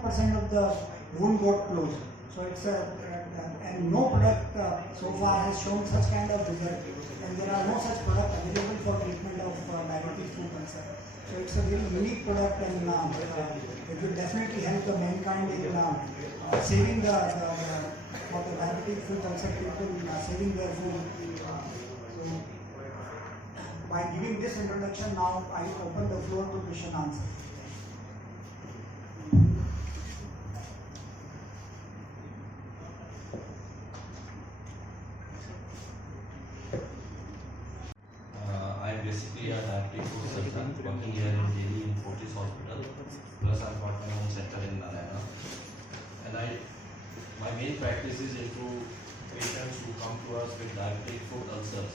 92% of the wound got closed. So it's and no product so far has shown such kind of result, and there are no such product available for treatment of diabetic foot ulcer. So it's a really unique product, and it will definitely help the mankind in saving for the diabetic foot ulcer people, saving their food. So by giving this introduction, now I open the floor to question and answer. I'm basically a diabetic foot surgeon working here in Delhi in Fortis Hospital. Plus I've got my own center in Narayana. And my main practice is into patients who come to us with diabetic foot ulcers.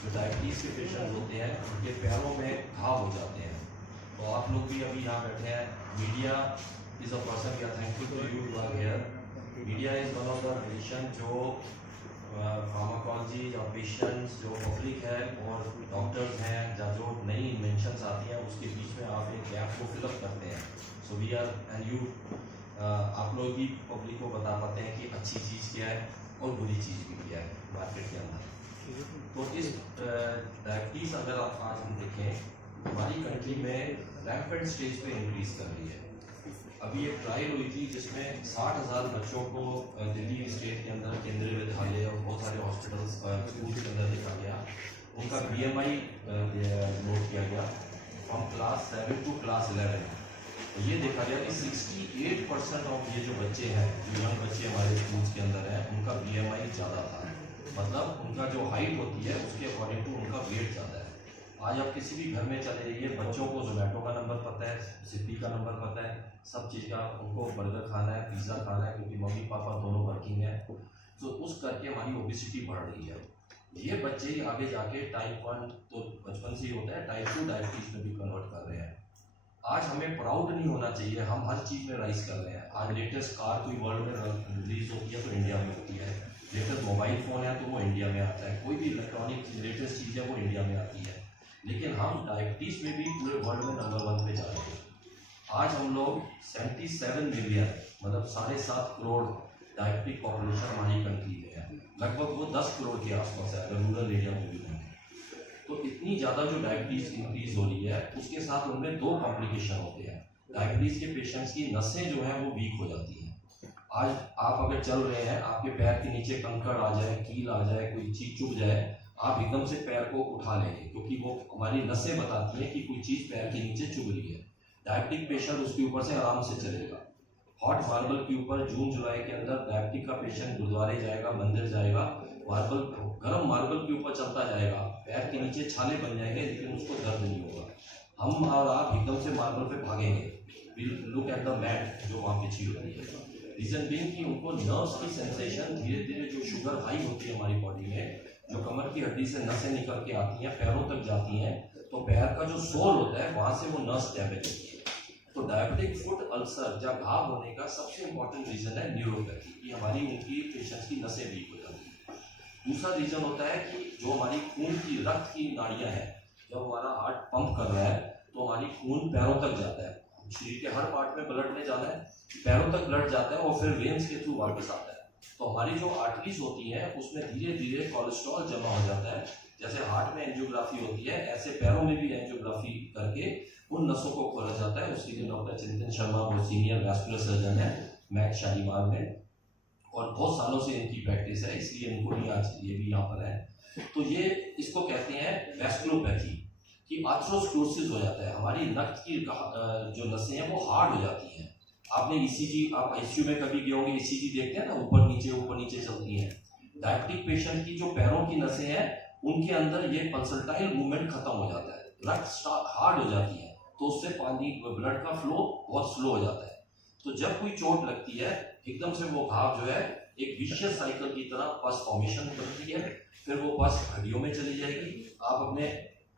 जो diabetes के patient होते हैं उनके पैरों में घाव हो जाते हैं. तो आप लोग भी अभी यहाँ बैठे हैं. Media is a person we are thankful to you are here. Media is one of the relation जो फार्माकोलॉजी या पेशेंट्स जो पब्लिक है और डॉक्टर्स हैं या जो नई इन्वेंशंस आती हैं उसके बीच में आप एक गैप को फिलअप करते हैं. So we are and you आप लोग भी पब्लिक को बता पाते हैं कि अच्छी चीज़ क्या है और बुरी चीज़ भी क्या है मार्केट के अंदर. तो इस डायबिटीज़ अगर आप आज हम देखें हमारी कंट्री में रैम्पेंट स्टेज पे इंक्रीज कर रही है. अभी एक ट्रायल हुई थी जिसमें 60,000 बच्चों को दिल्ली स्टेट के अंदर केंद्रीय विद्यालय और बहुत सारे हॉस्पिटल्स स्कूल के अंदर देखा गया. उनका BMI नोट किया गया फ्रॉम क्लास 7 टू क्लास 11. तो ये देखा गया कि 68% ऑफ ये जो बच्चे हैं जो यंग बच्चे हमारे स्कूल्स के अंदर हैं उनका BMI ज़्यादा था. मतलब उनका जो हाइट होती है उसके अकॉर्डिंग टू उनका वेट ज़्यादा है. आज आप किसी भी घर में चले जाइए बच्चों को जोमेटो का नंबर पता है, स्विगी का नंबर पता है, सब चीज़ का. उनको बर्गर खाना है, पिज़्ज़ा खाना है क्योंकि मम्मी पापा दोनों वर्किंग हैं. तो उस करके हमारी ओबेसिटी बढ़ रही है. ये बच्चे ही आगे जाके टाइप 1 तो बचपन से ही होता है, टाइप 2 डायबिटीज़ में भी कन्वर्ट कर रहे हैं. आज हमें प्राउड नहीं होना चाहिए, हम हर चीज़ में राइज कर रहे हैं. आज लेटेस्ट कार कोई वर्ल्ड में रिलीज होती है तो इंडिया में होती है. लेटेस्ट मोबाइल फ़ोन है तो वो इंडिया में आता है. कोई भी इलेक्ट्रॉनिक लेटेस्ट चीज़ है वो इंडिया में आती है. लेकिन हम डायबिटीज़ में भी पूरे वर्ल्ड में नंबर 1 पे जा रहे हैं. आज हम लोग 77 मिलियन मतलब 7.5 करोड़ डायबिटिक पॉपुलेशन हमारी कंट्री में है. लगभग वो 10 करोड़ के आसपास है अगर रूरल एरिया में भी होंगे. तो इतनी ज़्यादा जो डायबिटीज़ इंक्रीज हो रही है उसके साथ उनमें 2 कॉम्प्लिकेशन होते हैं. डायबिटीज़ के पेशेंट्स की नसें जो हैं वो वीक हो जाती हैं. आज आप अगर चल रहे हैं आपके पैर के नीचे कंकड़ आ जाए, कील आ जाए, कोई चीज़ चुभ जाए, आप एकदम से पैर को उठा लेंगे क्योंकि वो हमारी नसें बताती हैं कि कोई चीज़ पैर के नीचे चुभ रही है. डायबिटिक पेशेंट उसके ऊपर से आराम से चलेगा. हॉट मार्बल के ऊपर जून जुलाई के अंदर डायबिटिक का पेशेंट गुरुद्वारे जाएगा, मंदिर जाएगा, गर्म मार्बल के ऊपर चलता जाएगा, पैर के नीचे छाले बन जाएंगे लेकिन उसको दर्द नहीं होगा. हम और आप एकदम से मार्बल पे भागेंगे. लुक एट द मैट जो वहाँ पे चीज होती है. रीजन बीइंग कि उनको नर्व्स की सेंसेशन धीरे धीरे जो शुगर हाई होती है हमारी बॉडी में, जो कमर की हड्डी से नसें निकल के आती हैं पैरों तक जाती हैं, तो पैर का जो सोल होता है वहाँ से वो नर्व्स डैमेज होती है. तो डायबिटिक फुट अल्सर या घाव होने का सबसे इंपॉर्टेंट रीजन है न्यूरोपैथी कि हमारी उनकी पेशेंट्स की नसें वीक हो जाती हैं. दूसरा रीजन होता है कि जो हमारी खून की रक्त की नाड़ियाँ हैं, जब हमारा हार्ट पंप कर रहा है तो हमारी खून पैरों तक जाता है. शरीर के हर पार्ट में ब्लड में जाना है, पैरों तक ब्लड जाता है और फिर वेन्स के थ्रू वापस आता है. तो हमारी जो आर्टरीज होती हैं उसमें धीरे धीरे कोलेस्ट्रॉल जमा हो जाता है. जैसे हार्ट में एंजियोग्राफी होती है ऐसे पैरों में भी एंजियोग्राफी करके उन नसों को खोला जाता है. उसके लिए डॉक्टर चिंतन शर्मा वो सीनियर वैस्कुलर सर्जन है मैक शालीमार में और बहुत सालों से इनकी प्रैक्टिस है, इसलिए इनको ही आज ये भी यहाँ पर है. तो ये इसको कहते हैं वैस्कुलोपैथी कि आर्थरोस्क्लेरोसिस हो जाता है. हमारी नक की जो नसें हैं वो हार्ड हो जाती हैं. आपने ECG आप ICU में कभी गए होंगे, ECG देखते हैं ना ऊपर नीचे चलती हैं. डायबिटिक पेशेंट की जो पैरों की नसें हैं उनके अंदर ये पल्सटाइल मूवमेंट खत्म हो जाता है, रक्त हार्ड हो जाती है, तो उससे पानी ब्लड का फ्लो बहुत स्लो हो जाता है. तो जब कोई चोट लगती है एकदम से वो घाव जो है एक विशियस साइकिल की तरह पस फॉर्मेशन करती है. फिर वो पस हड्डियों में चली जाएगी. आप अपने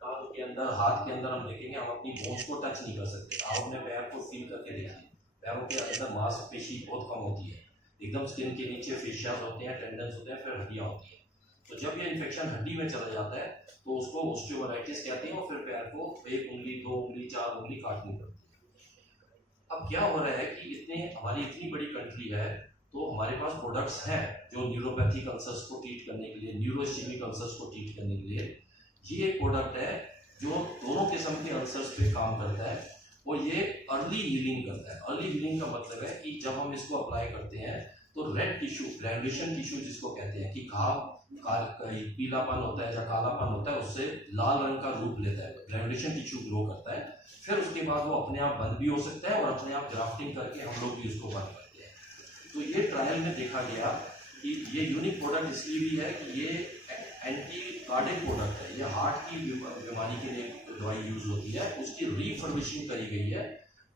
कान के अंदर हाथ के अंदर हम देखेंगे हम अपनी बोन्स को टच नहीं कर सकते. आप अपने पैर को फील करके देखिए, पैरों के अंदर मांसपेशी बहुत कम होती है. एकदम स्किन के नीचे फेशियाज होते हैं, टेंडन्स होते हैं, फिर हड्डियाँ होती हैं. तो जब ये इन्फेक्शन हड्डी में चला जाता है तो उसको ऑस्टियोआर्थराइटिस कहते हैं और फिर पैर को 1 उंगली 2 उंगली 4 उंगली काटनी पड़ती है. अब क्या हो रहा है कि हमारी इतनी बड़ी कंट्री है, तो हमारे पास प्रोडक्ट्स हैं जो न्यूरोपैथिक अल्सर्स को ट्रीट करने के लिए, न्यूरोइस्केमिक अल्सर्स को ट्रीट करने के लिए। ये एक प्रोडक्ट है जो दोनों किस्म के अल्सर्स पे काम करता है और ये अर्ली हीलिंग करता है। अर्ली हीलिंग का मतलब है कि जब हम इसको अप्लाई करते हैं तो रेड टिश्यू, ग्रैनुलेशन टिश्यू जिसको कहते हैं, कि घाव पीलापन होता है या कालापन होता है, उससे लाल रंग का रूप लेता है, ग्रैनुलेशन टिश्यू ग्रो करता है। फिर उसके बाद वो अपने आप बंद भी हो सकता है और अपने आप ग्राफ्टिंग करके हम लोग भी उसको बंद करते हैं। तो ये ट्रायल में देखा गया कि ये यूनिक प्रोडक्ट इसलिए भी है कि ये एंटी कार्डिक प्रोडक्ट है। ये हार्ट की बीमारी के लिए दवाई यूज होती है, उसकी रिफर्बिशिंग करी गई है।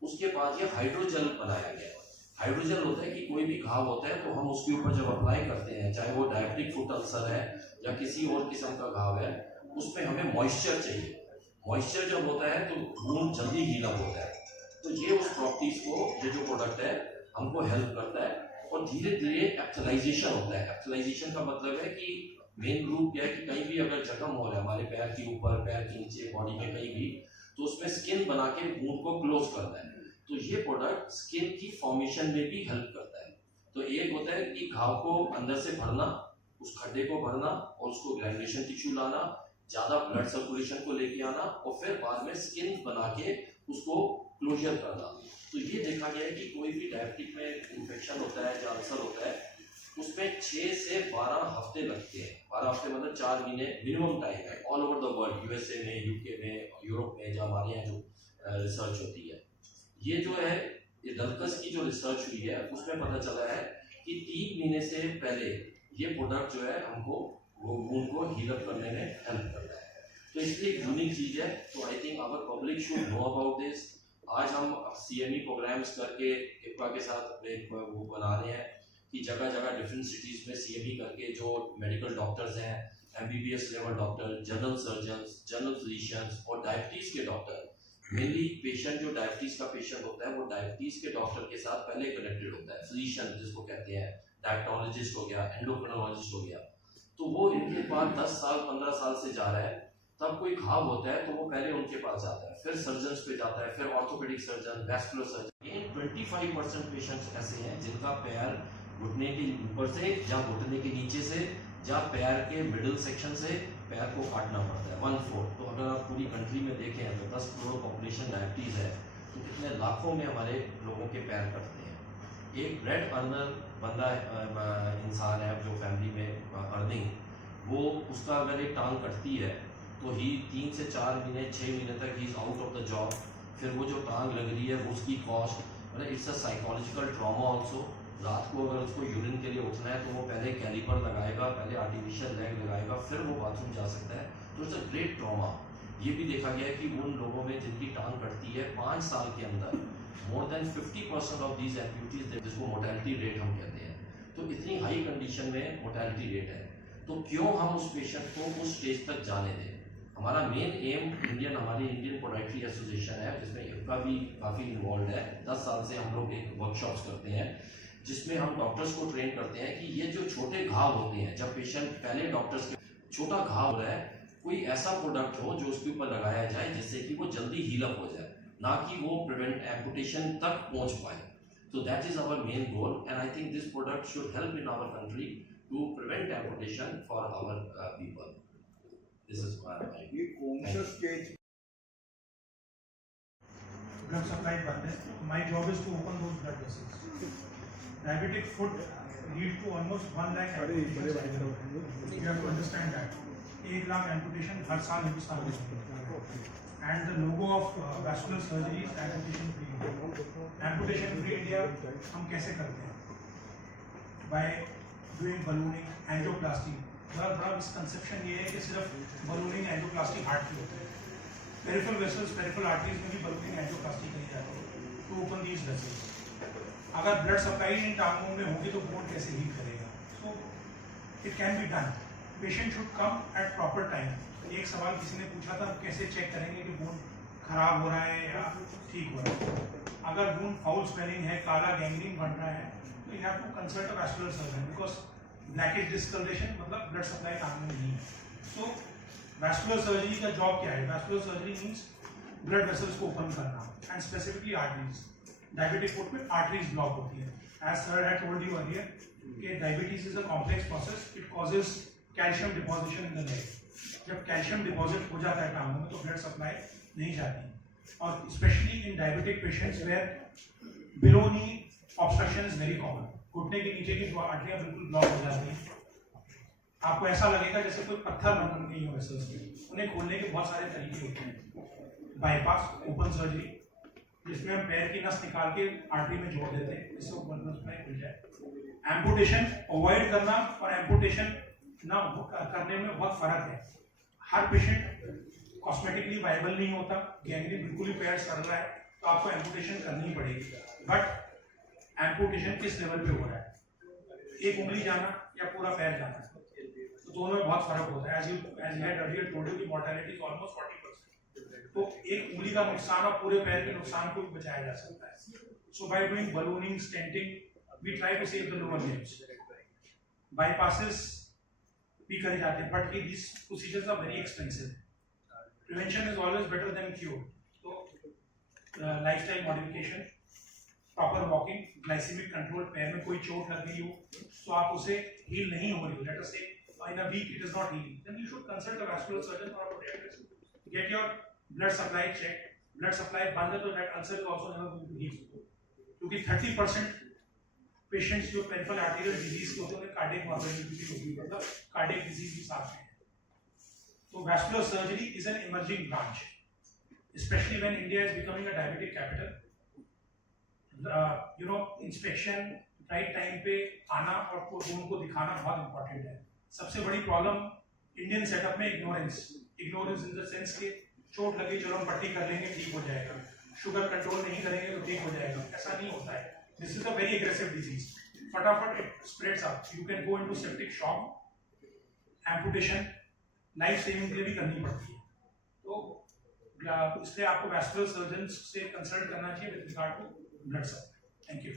उसके बाद ये हाइड्रोजेल बनाया गया है। हाइड्रोजेल होता है कि कोई भी घाव होता है तो हम उसके ऊपर जब अप्लाई करते हैं, चाहे वो डायबिटिक फुट अल्सर है या किसी और किस्म का घाव है, उसमें हमें मॉइस्चर चाहिए। मॉइस्चर जब होता है तो खून जल्दी हील अप होता है। तो ये उस प्रॉपर्टीज को, ये जो प्रोडक्ट है हमको हेल्प करता है और धीरे धीरे एप्थलाइजेशन होता है। एप्थलाइजेशन का मतलब है कि मेन रूप क्या है कि कहीं भी अगर जख्म हो रहा है हमारे पैर के ऊपर, पैर के नीचे, बॉडी में कहीं भी, तो उसमें स्किन बना के वूंड को क्लोज करना है। तो ये प्रोडक्ट स्किन की फॉर्मेशन में भी हेल्प करता है। तो एक होता है कि घाव को अंदर से भरना, उस खड्डे को भरना और उसको ग्रैनुलेशन टिश्यू लाना, ज्यादा ब्लड सर्कुलेशन को लेके आना और फिर बाद में स्किन बना के उसको क्लोजर करना। तो ये देखा गया है कि कोई भी डायबिटिक में इन्फेक्शन होता है या अल्सर होता है, उसमें 6 से 12 हफ्ते लगते हैं। 12 हफ्ते मतलब 4 महीने मिनिमम टाइम है। All over the world, USA में, यूके में, यूरोप में, जो हमारे यहाँ जो रिसर्च होती है, ये जो है ये डल्कस की जो रिसर्च हुई है उसमें पता चला है कि 3 महीने से पहले ये प्रोडक्ट जो है हमको वो वूंड को हील अप करने में हेल्प करता है। तो इसलिए एक यूनिक चीज है। तो I think our public should know about this. आज हम सीएमई प्रोग्राम्स करके इप्का के साथ एक वो बना रहे हैं कि जगह जगह डिफरेंट सिटीज में सीएमई करके जो मेडिकल डॉक्टर्स हैं, MBBS level doctor, general surgeons, general physicians और डायबिटीज के डॉक्टर, मेनली पेशेंट जो डायबिटीज का पेशेंट होता है वो डायबिटीज के डॉक्टर के साथ पहले कनेक्टेड होता है। फिजिशियन जिसको कहते हैं, डायबिटोलॉजिस्ट हो गया, एंडोक्रिनोलॉजिस्ट हो गया, तो वो इनके पास 10 साल 15 साल से जा रहा है। तब कोई घाव होता है तो वो पहले उनके पास जाता है, फिर सर्जन्स पे जाता है, फिर ऑर्थोपेडिक सर्जन, वैस्कुलर सर्जन। इन 25% पेशेंट्स ऐसे हैं जिनका पैर घुटने के ऊपर से या घुटने के नीचे से या पैर के मिडिल सेक्शन से पैर को काटना पड़ता है 1/4। तो अगर आप पूरी कंट्री में देखें तो 10 करोड़ पॉपुलेशन डायबिटीज है, तो कितने लाखों में हमारे लोगों के पैर कटते हैं। एक ब्रेड अर्नर बंदा इंसान है जो फैमिली में अर्निंग, वो उसका अगर एक टांग कटती है तो ही 3 से 4 महीने 6 महीने तक he is out of the job. फिर वो जो टांग लग रही है वो उसकी कॉस्ट, मतलब it's a psychological trauma also. रात को अगर उसको यूरिन के लिए उठना है तो वो पहले कैलिपर लगाएगा, पहले आर्टिफिशियल लेग लगाएगा, फिर वो बाथरूम जा सकता है। तो इट्स अ ग्रेट ट्रॉमा। ये भी देखा गया है कि उन लोगों में जिनकी टांग कटती है 5 साल के अंदर more than 50% of these activities, जिसको मोर्टेलिटी रेट हम कहते हैं, तो इतनी हाई कंडीशन में मोर्टेलिटी रेट है। तो क्यों हम उस पेशेंट को उस स्टेज तक जाने दें। हमारा मेन एम हमारी इंडियन पोडाइट्री एसोसिएशन है, जिसमें इनका भी काफ़ी इन्वॉल्व है। 10 साल से हम लोग एक वर्कशॉप्स करते हैं जिसमें हम डॉक्टर्स को ट्रेन करते हैं कि ये जो छोटे घाव होते हैं, जब पेशेंट पहले डॉक्टर्स के छोटा घाव हो रहा है, कोई ऐसा प्रोडक्ट हो जो उसके ऊपर लगाया जाए जिससे कि वो जल्दी हील अप हो जाए, ना कि वो प्रिवेंट एम्पुटेशन तक पहुंच पाए। So that is our main goal, and I think this product should help in our country to prevent amputation for our people. This is my ये कौन सा स्टेज blood supply बंद है. My job is to open those blood vessels. Diabetic foot lead to almost 1 lakh amputations. You have to understand that. 1 lakh amputation हर साल हिंदुस्तान में होते हैं. And the logo of vascular surgery is amputation free India. Amputation free India हम कैसे करते हैं? By doing ballooning, angioplasty. बड़ा misconception ये है कि सिर्फ बलूनिंग एंजियोप्लास्टी हार्ट की होती है. पेरिफेरल वेसल्स, पेरिफेरल आर्टरीज में भी बलूनिंग एंजियोप्लास्टी करी जाती है टू ओपन दीज वेसल्स. अगर ब्लड सप्लाई इन टांगों में होगी तो बोन कैसे हील करेगा? So it can be done. Patient should come at proper time. एक सवाल किसी ने पूछा था, कैसे चेक करेंगे कि बोन खराब हो रहा है या ठीक हो रहा है? अगर बोन फाउल स्वेलिंग है, काला गैंग्रीन बन रहा है, तो you have to consult a vascular surgeon, because blockage discolouration मतलब ब्लड सप्लाई टांग में नहीं है. सो वैस्कुलर सर्जरी का जॉब क्या है? Vascular surgery means blood vessels को ओपन करना, and specifically arteries. Diabetic foot में आर्टरीज ब्लॉक होती है. As sir had told you earlier, कि diabetes is a complex process. It causes calcium deposition in the leg. जब calcium deposit हो जाता है टांगों में तो blood supply नहीं जाती. और especially in diabetic patients where below knee obstruction is very common. घुटने के नीचे की आर्टरियां बिल्कुल ब्लॉक हो जाती हैं. आपको ऐसा लगेगा जैसे कोई पत्थर बन गई हो वैसे. उन्हें खोलने के बहुत सारे तरीके होते हैं. बाईपास, ओपन सर्जरी, जिसमें हम पैर की नस निकाल के आर्टरी में जोड़ देते हैं, इससे ओपन नस में खुल जाए. एम्पुटेशन अवॉइड करना और एम्पुटेशन ना करने में बहुत फर्क है. हर पेशेंट कॉस्मेटिकली वायबल नहीं होता. गैंग्रीन बिल्कुल ही पैर सड़ रहा है तो आपको एम्पुटेशन करनी पड़ेगी. बट एम्पुटेशन किस लेवल पे हो रहा है, एक उंगली जाना या पूरा पैर जाना, तो दोनों में बहुत फर्क होता है. As had earlier told you कि मोर्टेलिटी इज ऑलमोस्ट 40%. तो एक उंगली का नुकसान और पूरे पैर के नुकसान को भी बचाया जा सकता है. So by doing ballooning, stenting, we try to save the lower limbs. Bypasses भी करे जाते हैं, but these procedures are very expensive. Prevention is always better than cure. तो lifestyle modification, proper walking, glycemic control, पैर में कोई चोट लग गई हो तो आप उसे हील नहीं हो रही हो, लेट अस से in a week it is not healing, then you should consult a vascular surgeon or a podiatrist. Get your blood supply checked. Blood supply बंद है तो that ulcer is also never going to heal. क्योंकि 30% patients जो peripheral arterial disease के होते हैं उन्हें cardiac morbidity होती है, मतलब कार्डियक डिजीज भी साथ में है. तो vascular surgery is an emerging branch, especially when India is becoming a diabetic capital. Inspection right time पे आना और जोन को दिखाना बहुत इंपॉर्टेंट है. सबसे बड़ी प्रॉब्लम इंडियन सेटअप में इग्नोरेंस इन द सेंस के चोट लगी चलो हम पट्टी कर लेंगे ठीक हो जाएगा, शुगर कंट्रोल नहीं करेंगे तो ठीक हो जाएगा. ऐसा नहीं होता है. This is a very aggressive disease. फटाफट it spreads up. You can go into septic shock. Amputation life saving के लिए भी करनी पड़ती है. तो इसलिए आपको वैस्कुलर सर्जन से कंसल्ट करना चाहिए with regard to blood supply. Thank you.